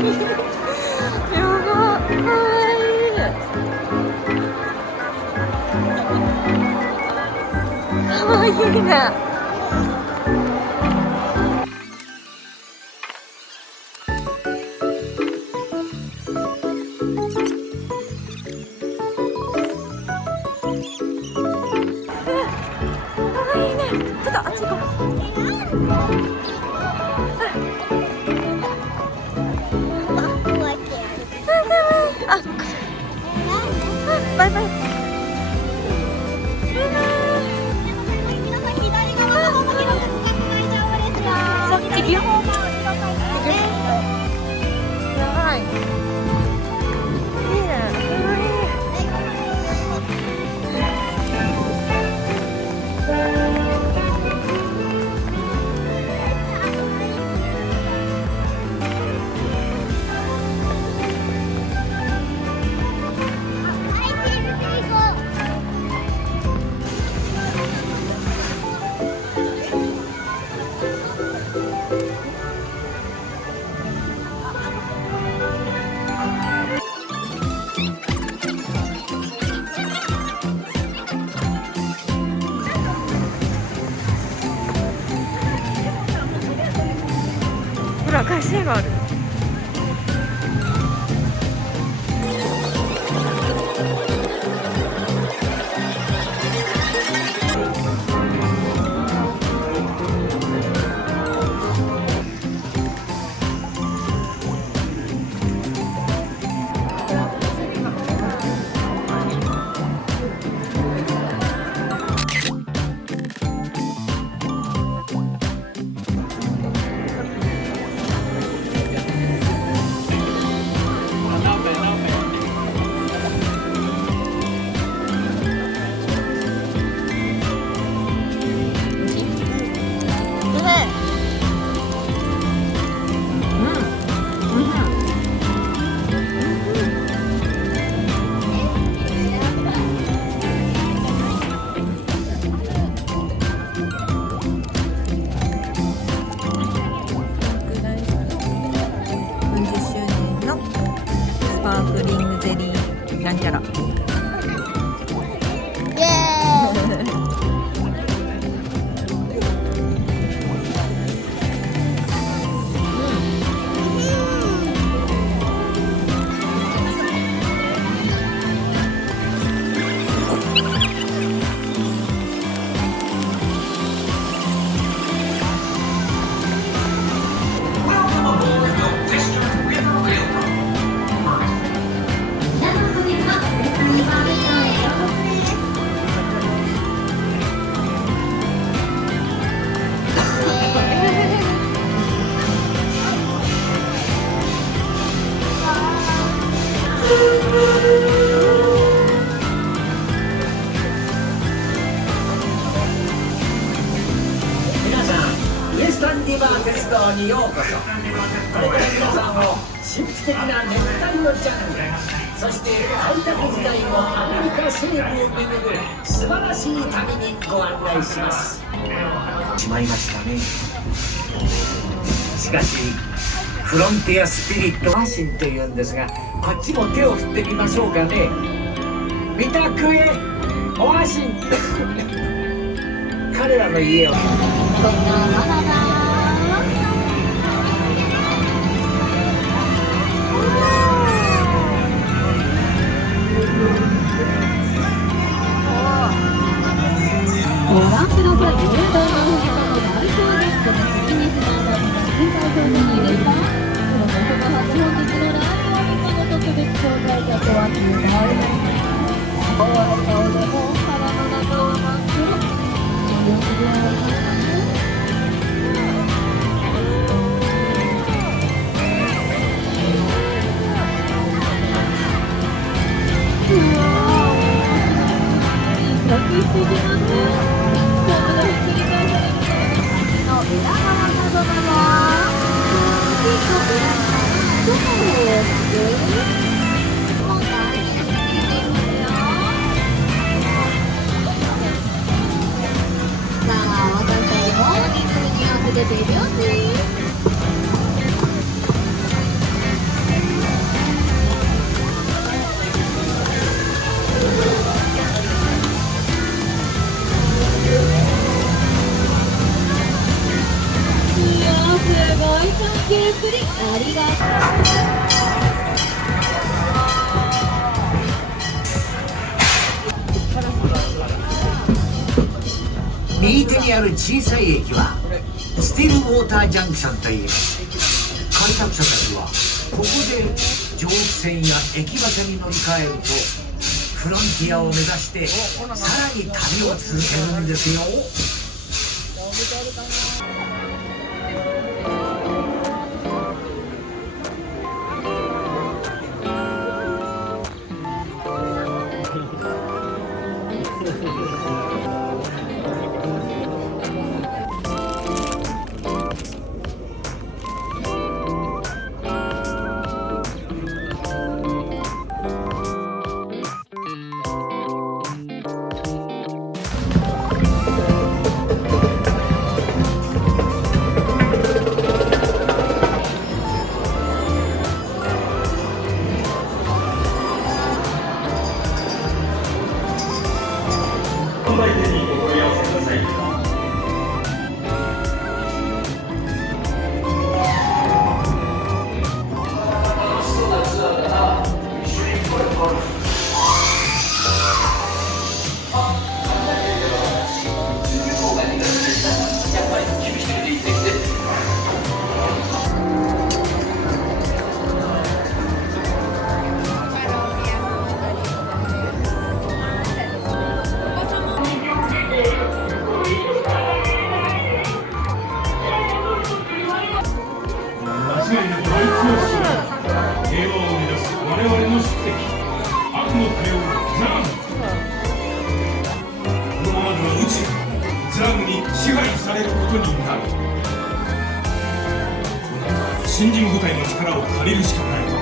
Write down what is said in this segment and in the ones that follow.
やば、かわいい。かわいいね。かわいいね。ちょっとあっち行こう。あ、バイバイ。行くよ。やばい。いいね。かわいい。ほら、会社がある。スパークリングゼリーなんちゃら。イエーイ。皆さん、ウエスタンリバー鉄道にようこそ。これから皆さんを神秘的な熱帯のジャングル、そして開拓時代のアメリカ西部を巡る素晴らしい旅にご案内します。しまいましたね。しかしフロンティアスピリットマシンというんですが、こっちも手を振ってみましょうかね。ビタクエオアシン彼らの家をご覧ください。柔道の人の代表です。ビジネスマンの皆さんに入れたこの細田八本日のライブアの特別招待客は9回お会い顔でも腹の中は真っ黒。お呼びであります。素敵すぎます。今日のひっくり返されるの裏側などなど結構裏側どこですもう大人気出てますよ。さあ私たちも日本に合わせて手拍子。にある小さい駅はスティルウォータージャンクションといい、開拓者たちはここで蒸気船や駅馬車に乗り換えるとフロンティアを目指してさらに旅を続けるんですよ。新人部隊の力を借りるしかない。「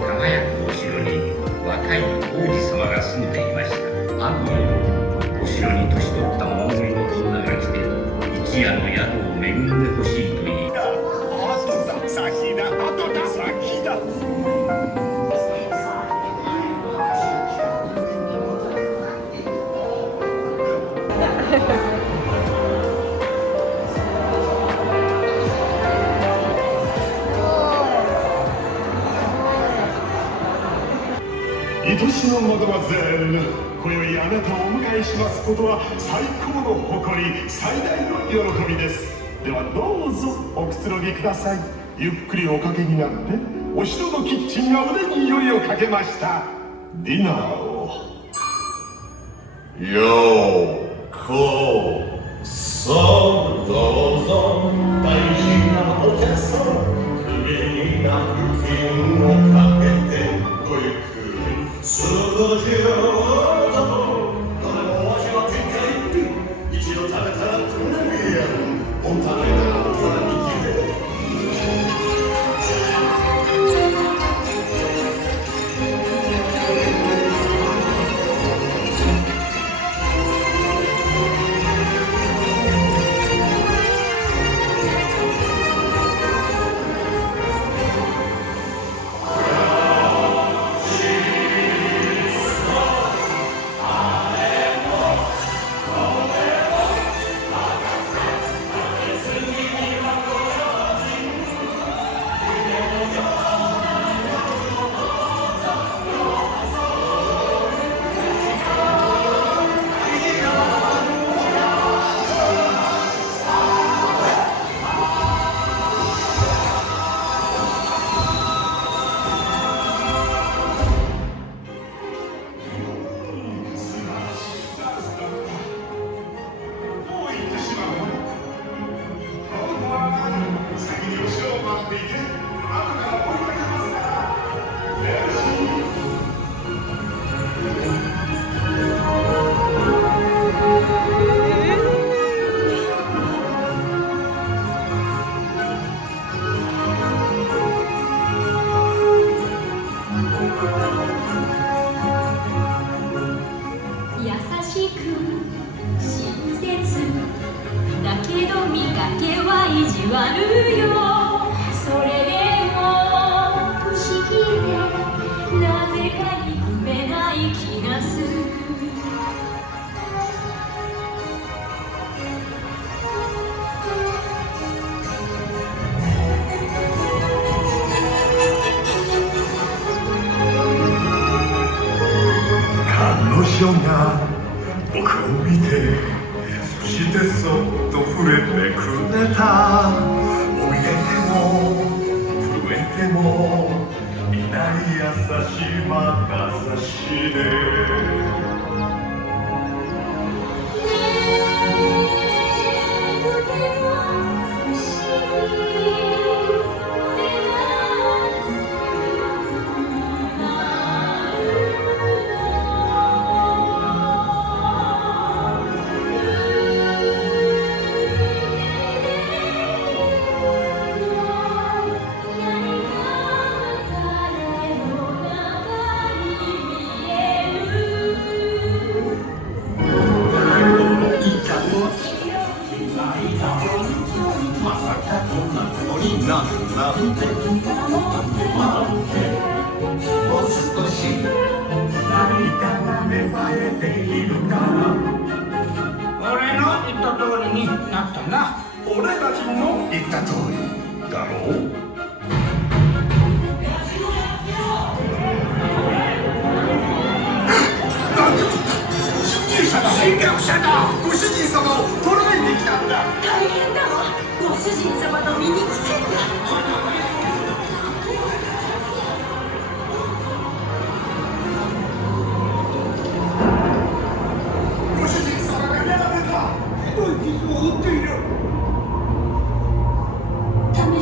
輝くお城に若い王子様が住んでいました。ある夜、お城に年取ったモンゴルの女が来て、一夜の宿を恵んでほしいと言い、後だ先だ後だ先だ。愛しのマドマゼル、今宵あなたをお迎えしますことは最高の誇り、最大の喜びです。ではどうぞおくつろぎください。ゆっくりおかけになって、お城のキッチンが腕によりをかけましたディナーを。ようこそどうぞ、大事なお客様、首にナプキンをかけてごゆっくり。そのじゃどうぞ、どれもお味は天下一品。一度食べたらプレミアム、お食べなお皿にきれ。彼女が僕を見て、そしてそっと触れてくれた。怯えても震えてもいない優しい眼差しで。なんて待ってもう少し何かが芽生えているから俺の言った通りになったな。俺たちの言った通りだろう。なんて侵入者だ。侵略者だ。ご主人様を捕らえに来たんだ。大変だわ。ご主人様の身に危険が。ご主人様がやられた。ひどい傷を負っている。ダメ、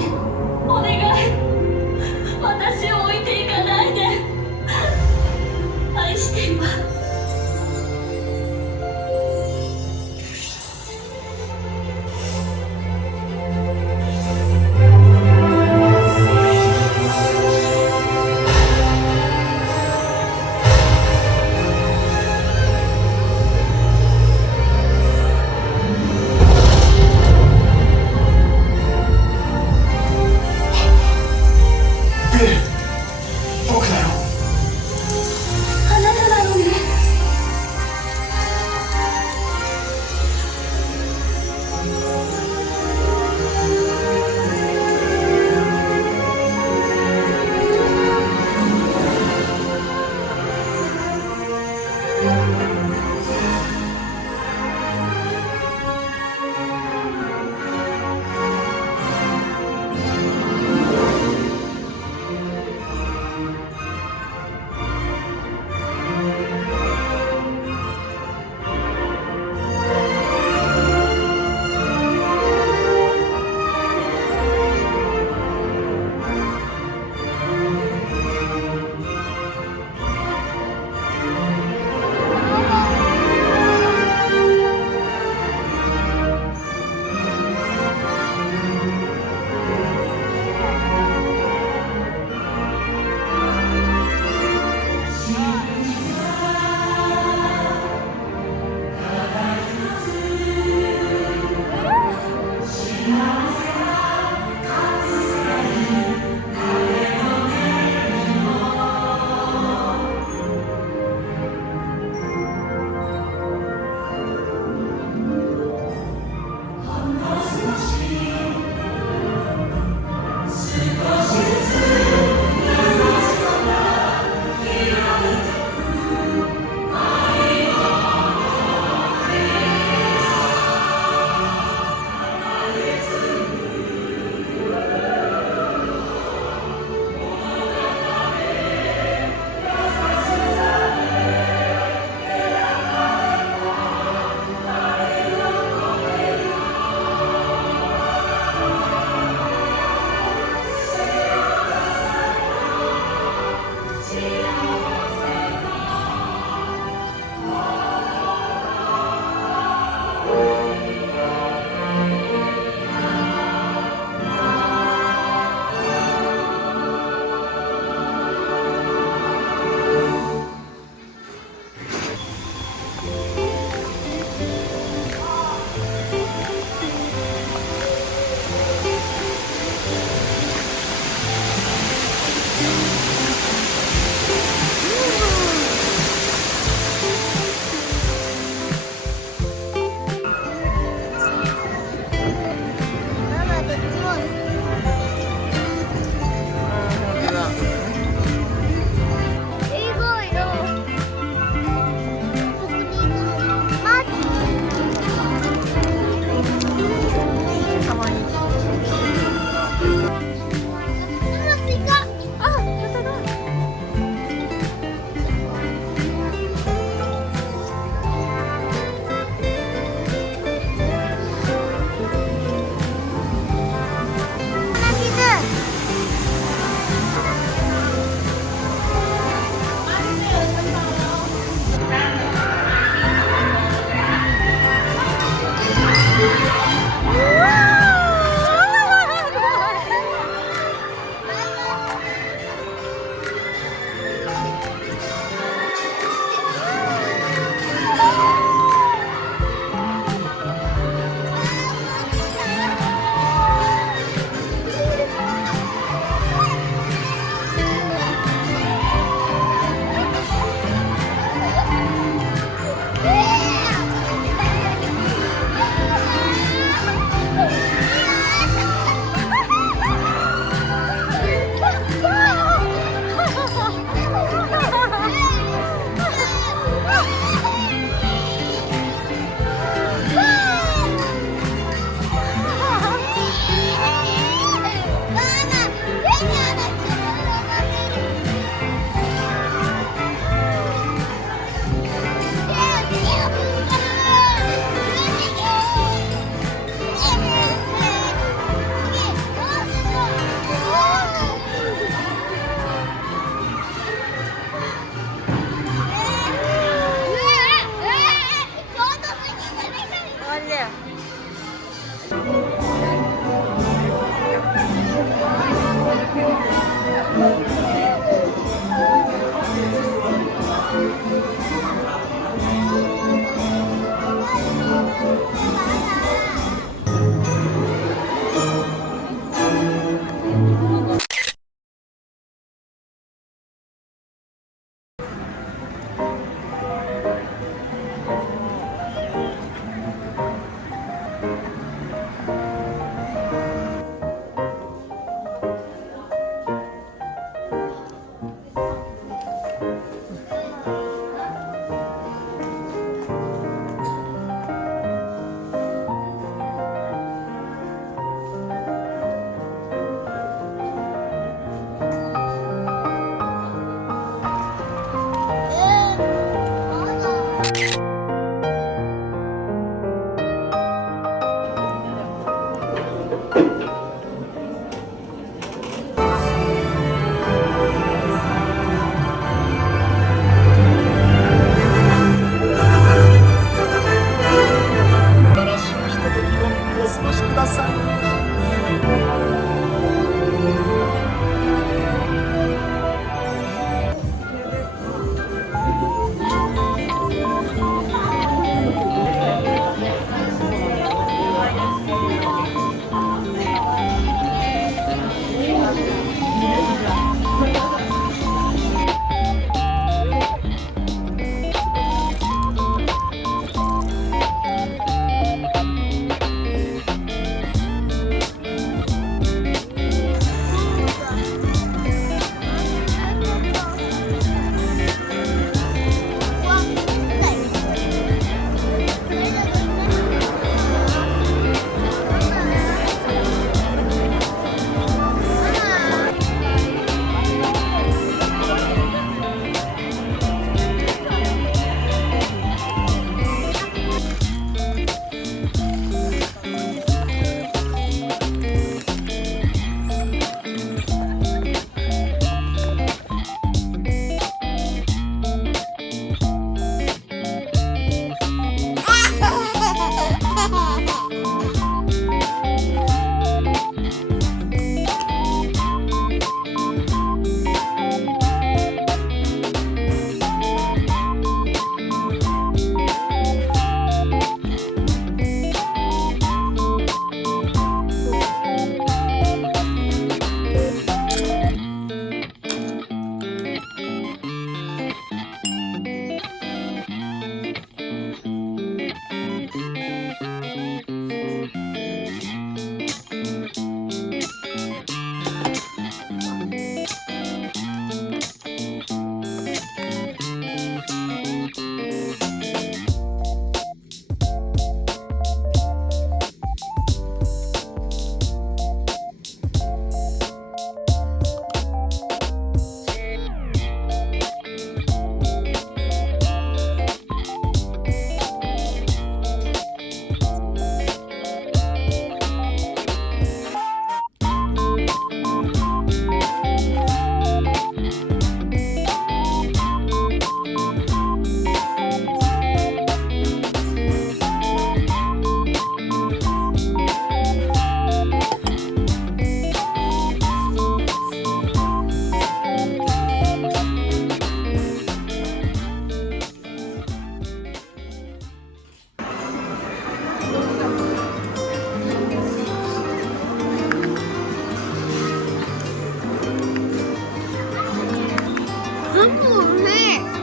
すごい。